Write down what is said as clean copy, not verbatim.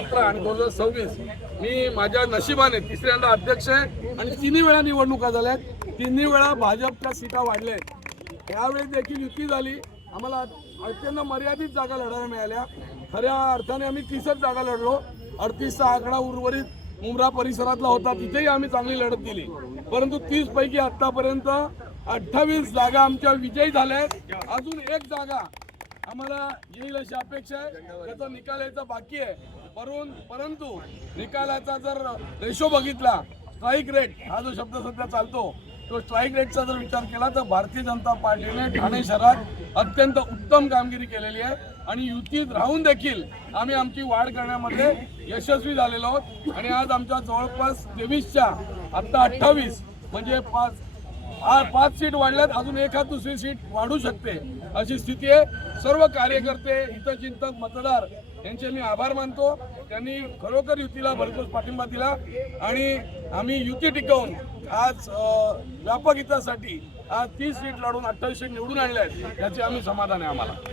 2017 आणि 2026 मी माझ्या नशिबाने तिसऱ्यांदा अध्यक्ष आहे आणि तिन्ही वेळा निवडणुका झाल्यात, तिन्ही वेळा भाजपच्या सीटा वाढल्या आहेत। यावेळी देखील युती झाली, आम्हाला अत्यंत मर्यादित जागा लढायला मिळाल्या। खऱ्या अर्थाने आम्ही 30च जागा लढलो। 38चा आकडा उर्वरित मुंब्रा परिसरातला होता, तिथेही आम्ही चांगली लढत दिली, परंतु 30 पैकी आतापर्यंत 28 जागा आमच्या विजयी झाल्या आहेत। अजून एक जागा आम्हाला येईल अशी अपेक्षा आहे, त्याचा निकाल यायचा बाकी आहे। परंतु निकालाचा जर रेशो बघितला, स्ट्राईक रेट हा जो शब्द सध्या चालतो, तो स्ट्राईक रेटचा जर विचार केला तर भारतीय जनता पार्टीने ठाणे शहरात अत्यंत उत्तम कामगिरी केलेली आहे आणि युतीत राहून देखील आम्ही आमची वाढ करण्यामध्ये यशस्वी झालेलो आहोत। आणि आज आमच्या जवळपास 23च्या आत्ता 28 म्हणजे 5 सीट वाढल्यात, अजून एखाद दुसरी सीट वाढू शकते अशी स्थिती आहे। सर्व कार्यकर्ते, हितचिंतक, मतदार यांचे मी आभार मानतो। त्यांनी खरोखर युतीला भरपूर पाठिंबा दिला आणि आम्ही युती टिकवून आज व्यापक हितासाठी आज 30 सीट लढून 28 सीट निवडून आणल्या आहेत, याचे आम्ही समाधान आहे आम्हाला।